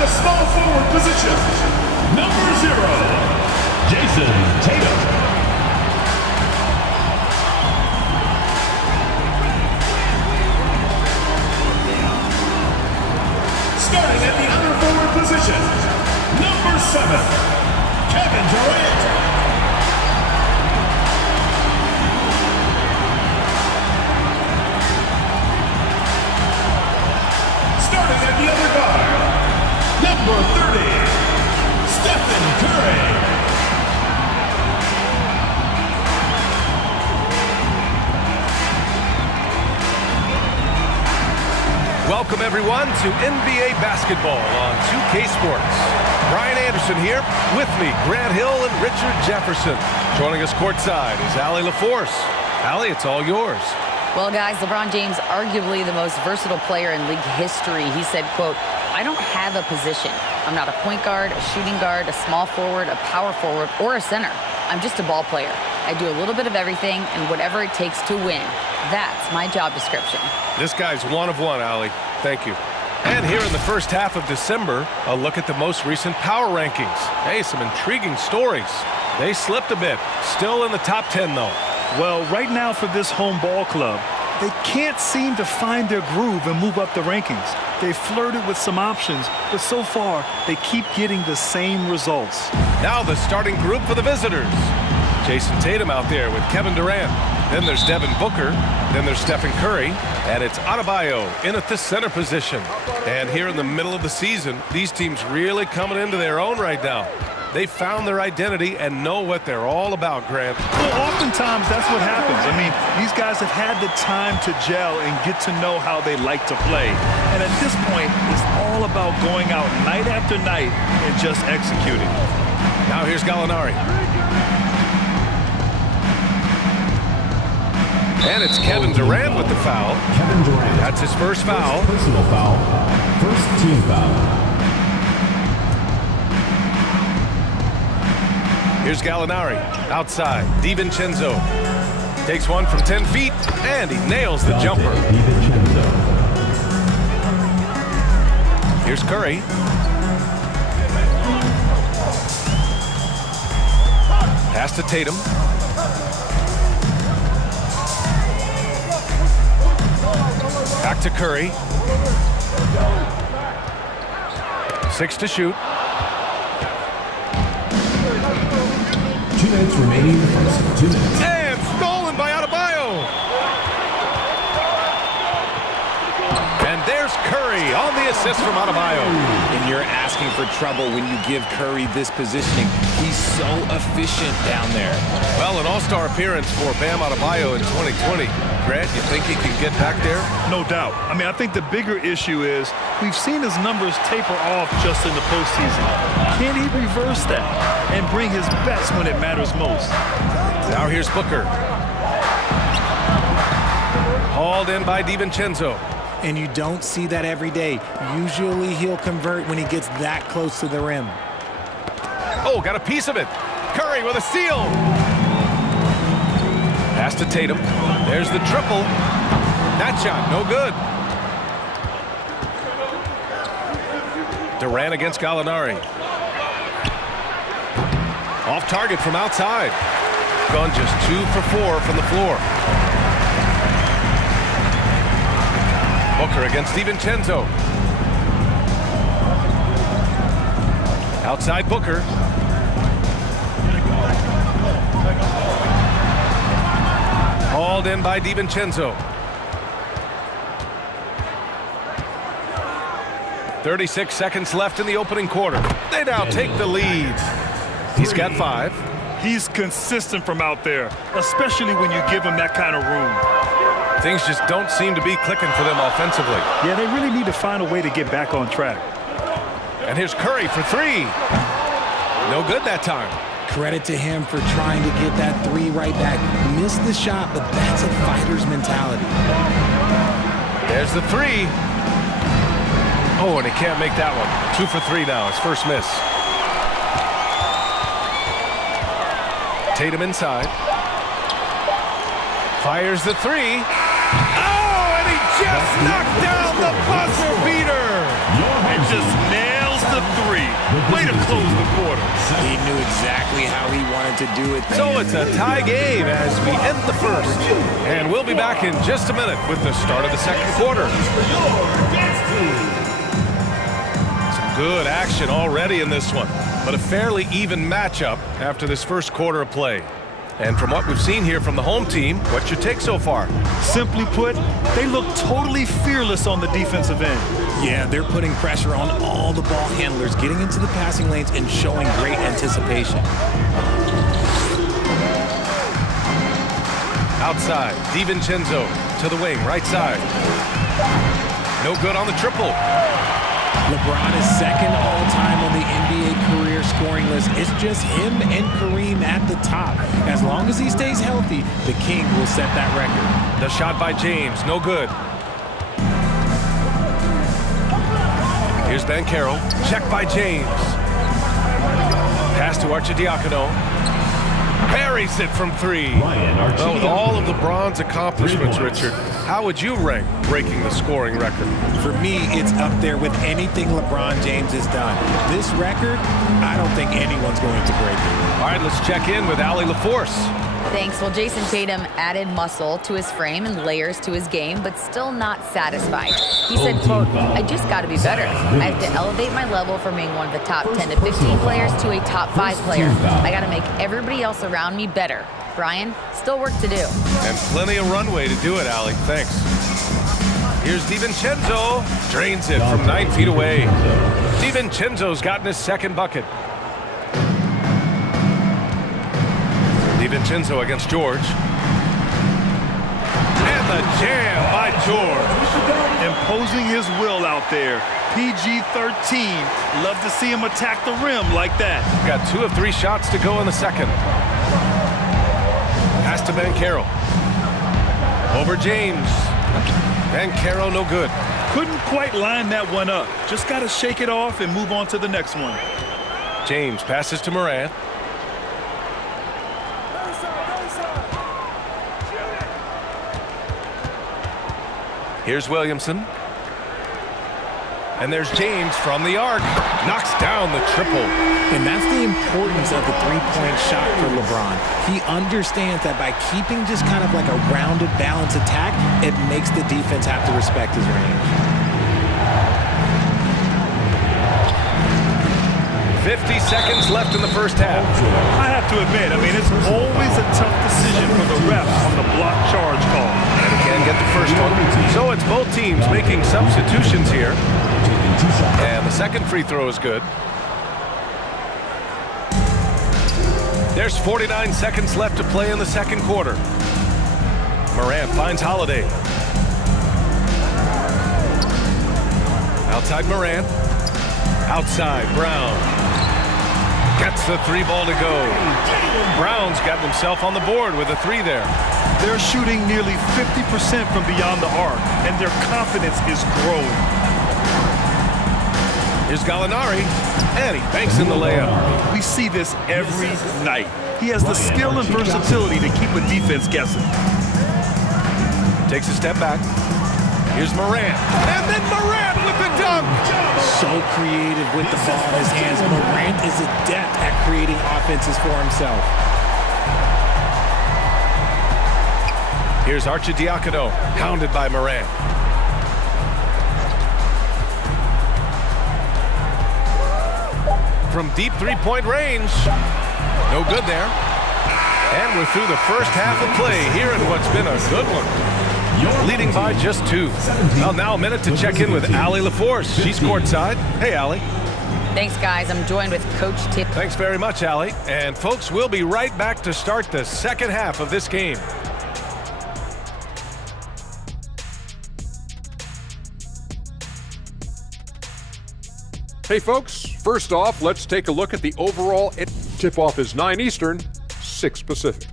the small forward position, number 0, Jayson Tatum. Starting at the other forward position, number 7, Durant. Starting at the other guard, number 30, Steph Curry. Welcome everyone to NBA basketball on 2K Sports. Brian Anderson here, with me, Grant Hill and Richard Jefferson. Joining us courtside is Allie LaForce. Allie, it's all yours. Well, guys, LeBron James, arguably the most versatile player in league history. He said, quote, "I don't have a position. I'm not a point guard, a shooting guard, a small forward, a power forward, or a center. I'm just a ball player. I do a little bit of everything and whatever it takes to win. That's my job description." This guy's one of one, Allie. Thank you. And here in the first half of December, a look at the most recent power rankings. Hey, some intriguing stories. They slipped a bit. Still in the top 10, though. Well, right now for this home ball club, they can't seem to find their groove and move up the rankings. They flirted with some options, but so far, they keep getting the same results. Now the starting group for the visitors. Jayson Tatum out there with Kevin Durant. Then there's Devon Booker. Then there's Steph Curry. And it's Adebayo in at the center position. And here in the middle of the season, these teams really coming into their own right now. They found their identity and know what they're all about, Grant. Well, oftentimes that's what happens. I mean, these guys have had the time to gel and get to know how they like to play. And at this point, it's all about going out night after night and just executing. Now here's Gallinari. And it's Kevin Durant with the foul. Kevin Durant. That's his first foul. Personal foul. First team foul. Here's Gallinari outside. DiVincenzo takes one from 10 feet, and he nails the jumper. Here's Curry. Pass to Tatum. Back to Curry. 6 to shoot. 2 minutes remaining in the first. 2 minutes. And stolen by Adebayo. And there's Curry on the assist from Adebayo. And you're asking for trouble when you give Curry this positioning. He's so efficient down there. Well, an all-star appearance for Bam Adebayo in 2020. Grant, you think he can get back there? No doubt. I mean, I think the bigger issue is we've seen his numbers taper off just in the postseason. Can he reverse that and bring his best when it matters most? Now here's Booker. Hauled in by DiVincenzo. And you don't see that every day. Usually he'll convert when he gets that close to the rim. Oh, got a piece of it. Curry with a steal. Pass to Tatum. There's the triple. That shot, no good. Durant against Gallinari. Off target from outside. Gone just 2 for 4 from the floor. Booker against DiVincenzo. Outside Booker. Hauled in by DiVincenzo. 36 seconds left in the opening quarter. They now take the lead. He's got 5. He's consistent from out there, especially when you give him that kind of room. Things just don't seem to be clicking for them offensively. Yeah, they really need to find a way to get back on track. And here's Curry for 3. No good that time. Credit to him for trying to get that 3 right back. Missed the shot, but that's a fighter's mentality. There's the 3. Oh, and he can't make that one. 2 for 3 now, his first miss. Tatum inside. Fires the 3. Oh, and he just knocked down the buzzer beater. And just nails the knew exactly how he wanted to do it. So it's a tie game as we end the first. And we'll be back in just a minute with the start of the second quarter. Some good action already in this one, but a fairly even matchup after this first quarter of play. And from what we've seen here from the home team, what's your take so far? Simply put, they look totally fearless on the defensive end. Yeah, they're putting pressure on all the ball handlers, getting into the passing lanes and showing great anticipation. Outside, DiVincenzo to the wing, right side. No good on the triple. LeBron is second all-time on the NBA career scoring list. It's just him and Kareem at the top. As long as he stays healthy, the King will set that record. The shot by James, no good. Here's Banchero, check by James. Pass to Arcidiacono. Buries it from three. Well, with all of LeBron's accomplishments, Richard, how would you rank breaking the scoring record? For me, it's up there with anything LeBron James has done. This record, I don't think anyone's going to break it. All right, let's check in with Allie LaForce. Thanks. Well, Jayson Tatum added muscle to his frame and layers to his game, but still not satisfied. He said, quote, I just got to be better. I have to elevate my level from being one of the top 10 to 15 players to a top 5 player. I got to make everybody else around me better. Brian, still work to do. And plenty of runway to do it, Allie. Thanks. Here's DiVincenzo. Drains it from 9 feet away. DiVincenzo's gotten his second bucket. DiVincenzo against George. And the jam by George. Imposing his will out there. PG-13. Love to see him attack the rim like that. Got 2 of 3 shots to go in the second. Pass to Banchero. Over James. Banchero no good. Couldn't quite line that one up. Just got to shake it off and move on to the next one. James passes to Morant. Here's Williamson. And there's James from the arc. Knocks down the triple. And that's the importance of the three-point shot for LeBron. He understands that by keeping just kind of like a rounded, balanced attack, it makes the defense have to respect his range. 50 seconds left in the first half. I have to admit, it's always a tough decision for the ref on the block charge call. And he can get the first one. So it's both teams making substitutions here. And the second free throw is good. There's 49 seconds left to play in the second quarter. Morant finds Holiday. Outside Morant. Outside Brown. Gets the 3 ball to go. Brown's gotten himself on the board with a 3 there. They're shooting nearly 50% from beyond the arc, and their confidence is growing. Here's Gallinari, and he banks in the layup. We see this every night. He has the skill and versatility to keep a defense guessing. Takes a step back. Here's Morant, and then Morant with the dunk. So creative with the ball in his hands. Morant is adept at creating offenses for himself. Here's Arcidiacono, hounded by Morant. From deep three-point range. No good there. And we're through the first half of play here in what's been a good one. Leading by just 2. Well, now a minute to check in with Allie LaForce. She's courtside. Hey, Allie. Thanks, guys. I'm joined with Coach Tim. Thanks very much, Allie. And, folks, we'll be right back to start the second half of this game. Hey folks, first off, let's take a look at the overall. Tip-off is 9 Eastern, 6 Pacific.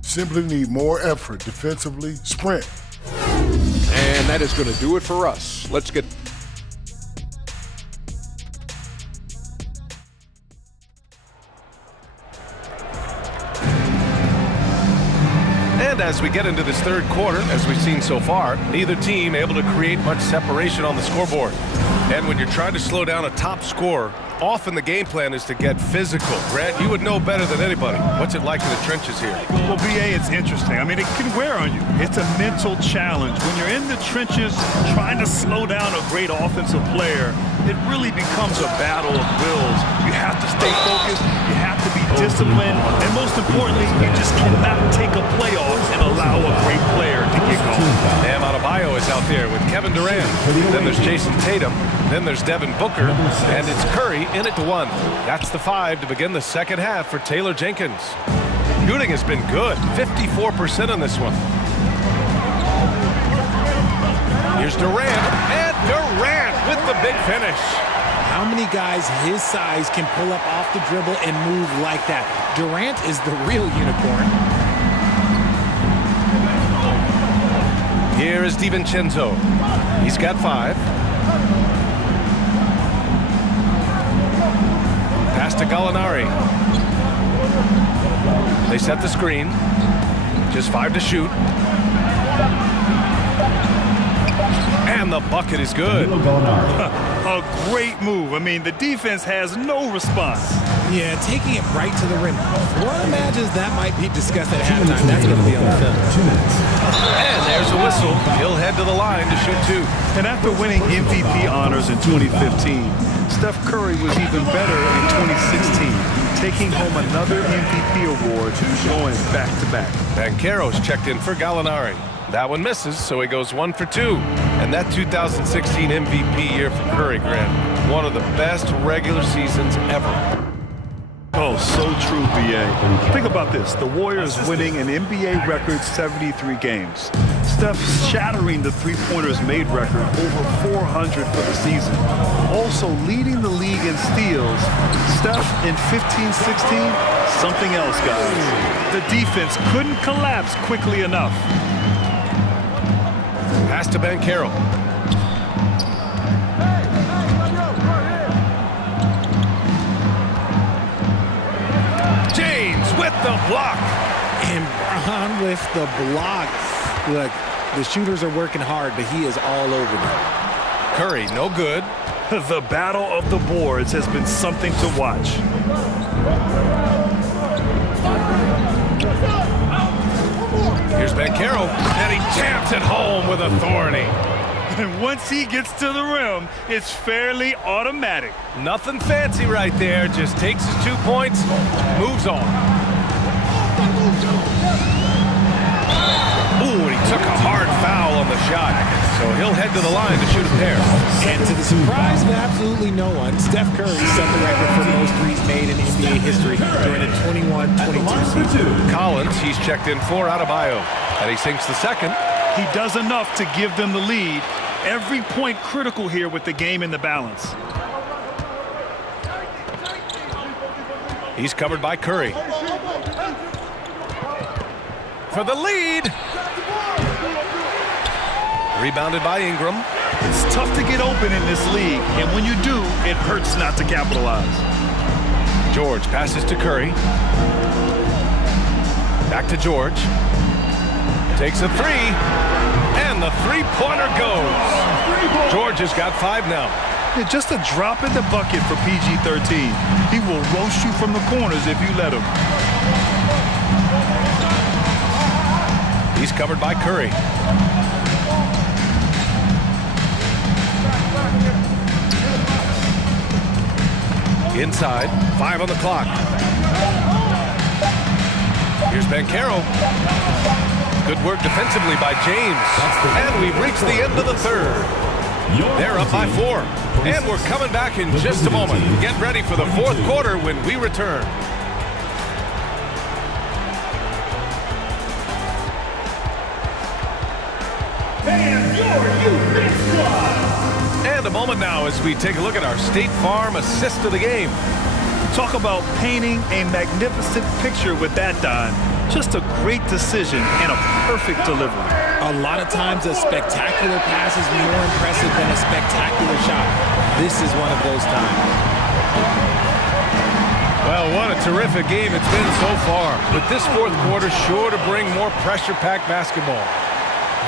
Simply need more effort defensively. Sprint. And that is going to do it for us. Let's get... And as we get into this third quarter, as we've seen so far, neither team able to create much separation on the scoreboard. And when you're trying to slow down a top scorer, often the game plan is to get physical. Grant, you would know better than anybody. What's it like in the trenches here? Well, BA, it's interesting. I mean, it can wear on you. It's a mental challenge. When you're in the trenches trying to slow down a great offensive player, it really becomes a battle of wills. You have to stay focused. You have to be disciplined. And most importantly, you just cannot take a play off and allow a great player to get going. Bam Adebayo is out there with Kevin Durant. Then there's Jayson Tatum. Then there's Devon Booker. And it's Curry in at 1. That's the 5 to begin the second half for Taylor Jenkins. Shooting has been good. 54% on this one. Here's Durant. And Durant with the big finish. How many guys his size can pull up off the dribble and move like that? Durant is the real unicorn. Here is DiVincenzo. He's got 5. Pass to Gallinari. They set the screen. Just 5 to shoot. And the bucket is good. A great move. I mean, the defense has no response. Yeah, taking it right to the rim. One imagines that might be discussed at halftime. That's going to be on the film. And there's a whistle. He'll head to the line to shoot 2. And after winning MVP honors in 2015, Steph Curry was even better in 2016, taking home another MVP award, going back-to-back. Banchero's checked in for Gallinari. That one misses, so he goes 1 for 2. And that 2016 MVP year for Curry, Grant, one of the best regular seasons ever. Oh, so true, BA. Think about this. The Warriors winning an NBA record 73 games. Steph shattering the three-pointers made record, over 400 for the season. Also leading the league in steals. Steph in 15-16, something else, guys. The defense couldn't collapse quickly enough. Pass to Banchero. James with the block. And Brown with the block. Look, the shooters are working hard, but he is all over them. Curry, no good. The battle of the boards has been something to watch. Here's Banchero, and he jams it home with authority. And once he gets to the rim, it's fairly automatic. Nothing fancy right there. Just takes his 2 points, moves on. Ooh, and he took a hard foul on the shot. So he'll head to the line to shoot a pair. And to the surprise of absolutely no one, Steph Curry set the record for most threes made in NBA history during the 21-22 season. Collins, he's checked in for Adebayo. And he sinks the second. He does enough to give them the lead. Every point critical here with the game in the balance. He's covered by Curry. For the lead. Rebounded by Ingram. It's tough to get open in this league, and when you do, it hurts not to capitalize. George passes to Curry. Back to George. Takes a 3. And the three-pointer goes. George has got 5 now. Yeah, just a drop in the bucket for PG-13. He will roast you from the corners if you let him. He's covered by Curry. Inside, 5 on the clock. Here's Banchero. Good work defensively by James. And we've reached the end of the third. They're up by 4. And we're coming back in just a moment. Get ready for the fourth quarter when we return. And a moment now as we take a look at our State Farm assist of the game. Talk about painting a magnificent picture with that, Don. Just a great decision and a perfect delivery. A lot of times a spectacular pass is more impressive than a spectacular shot. This is one of those times. Well, what a terrific game it's been so far. With this fourth quarter sure to bring more pressure-packed basketball.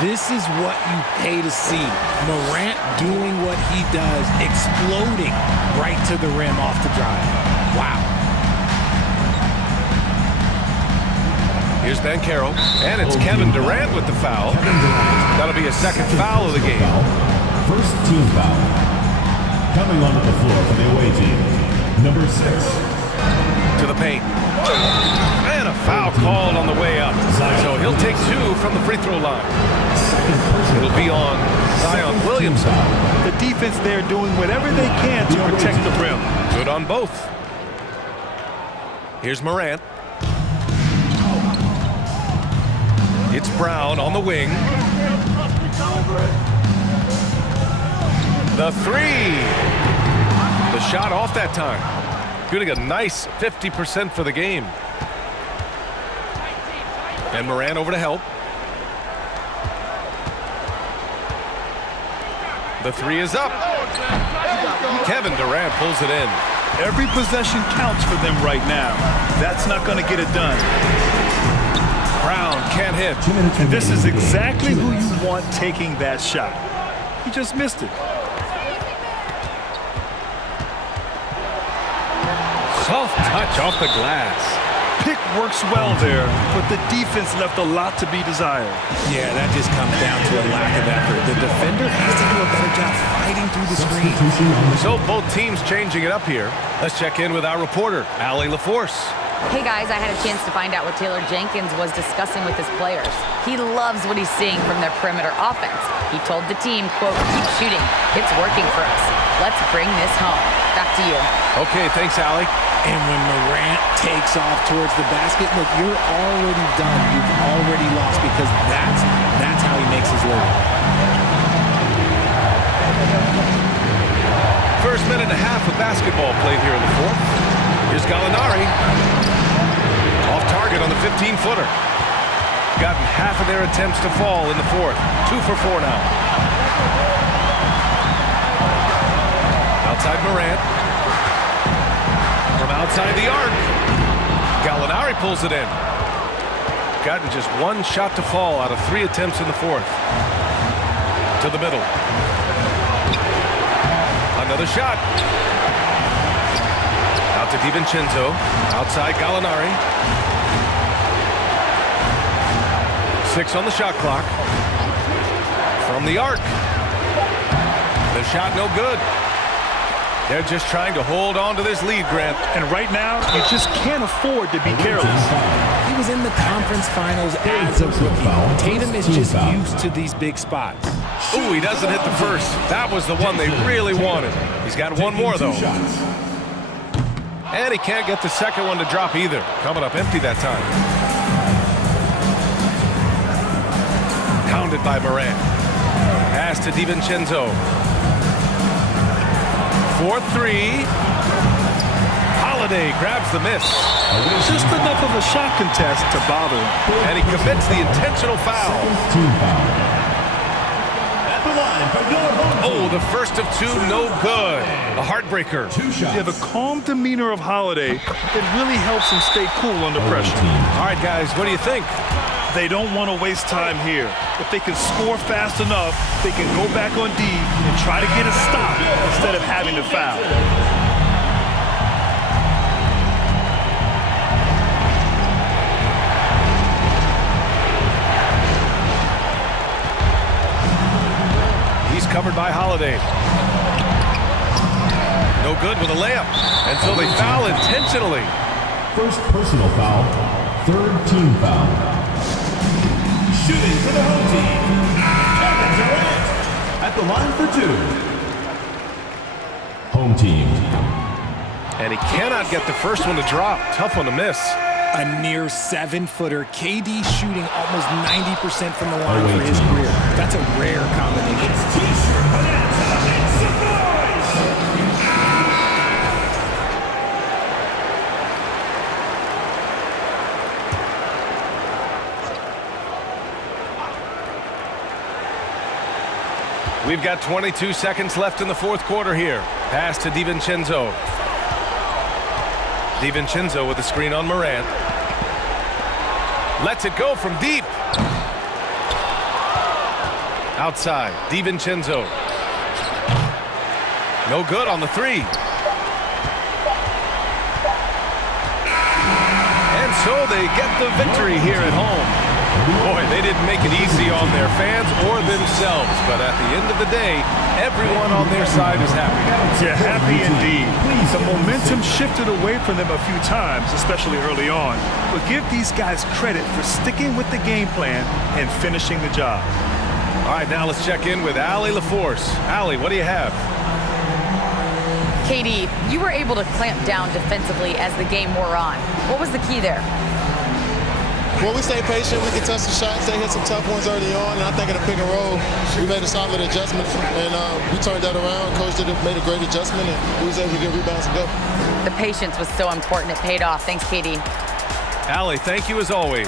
This is what you pay to see. Morant doing what he does, exploding right to the rim off the drive. Wow. Here's Banchero, and it's Kevin Durant with the foul. That'll be a second foul of the game. First team foul. Coming onto the floor for the away team, number 6. To the paint. And a foul called on the way up. So he'll take 2 from the free throw line. It'll be on Zion Williamson. The defense there doing whatever they can to protect the rim. Good on both. Here's Morant. It's Brown on the wing. The 3. The shot off that time. Shooting a nice 50% for the game. And Morant over to help. The 3 is up. Kevin Durant pulls it in. Every possession counts for them right now. That's not going to get it done. Brown can't hit. And this is exactly who you want taking that shot. He just missed it. Soft touch off the glass. Pick works well there, but the defense left a lot to be desired. Yeah, that just comes down to a lack of effort. The defender has to do a better job fighting through the screen. So both teams changing it up here. Let's check in with our reporter, Allie LaForce. Hey guys, I had a chance to find out what Taylor Jenkins was discussing with his players. He loves what he's seeing from their perimeter offense. He told the team, quote, keep shooting. It's working for us. Let's bring this home. Back to you. Okay, thanks, Allie. And when Morant takes off towards the basket, look, you're already done. You've already lost because that's how he makes his living. First minute and a half of basketball played here in the fourth. Here's Gallinari. Off target on the 15-footer. Gotten half of their attempts to fall in the fourth. 2 for 4 now. Outside Morant. From outside the arc. Gallinari pulls it in. Gotten just 1 shot to fall out of 3 attempts in the fourth. To the middle. Another shot. Out to DiVincenzo. Outside Gallinari. 6 on the shot clock. From the arc. The shot no good. They're just trying to hold on to this lead, Grant. And right now, you just can't afford to be careless. He was in the conference finals as a rookie. Tatum is just used to these big spots. Ooh, he doesn't hit the first. That was the one they really wanted. He's got 1 more, though. And he can't get the second one to drop either. Coming up empty that time. Pounded by Morant. Pass to DiVincenzo. 4-3. Holiday grabs the miss. Just enough of a shot contest to bother him. And he commits the intentional foul. Oh, the first of 2, no good. A heartbreaker. Yeah, the calm demeanor of Holiday, it really helps him stay cool under pressure. All right, guys, what do you think? They don't want to waste time here. If they can score fast enough, they can go back on D and try to get a stop instead of having to foul. He's covered by Holiday. No good with a layup. And so they foul intentionally. First personal foul, 3rd team foul. Shooting for the home team, Kevin Durant at the line for 2. Home team. And he cannot get the first one to drop. Tough one to miss. A near 7-footer. KD shooting almost 90% from the line for his career. That's a rare combination. We've got 22 seconds left in the fourth quarter here. Pass to DiVincenzo. DiVincenzo with the screen on Morant. Lets it go from deep. Outside, DiVincenzo. No good on the three. And so they get the victory here at home. Boy, they didn't make it easy on their fans or themselves, but at the end of the day, everyone on their side is happy. Yeah, happy indeed. The momentum shifted away from them a few times, especially early on. But give these guys credit for sticking with the game plan and finishing the job. All right, now let's check in with Allie LaForce. Allie, what do you have? KD, you were able to clamp down defensively as the game wore on. What was the key there? Well, we stayed patient. We contested shots. They hit some tough ones early on. And I think in the pick and roll, we made a solid adjustment. And we turned that around. Coach made a great adjustment. And we was able to get rebounds and go. The patience was so important. It paid off. Thanks, KD. Allie, thank you as always.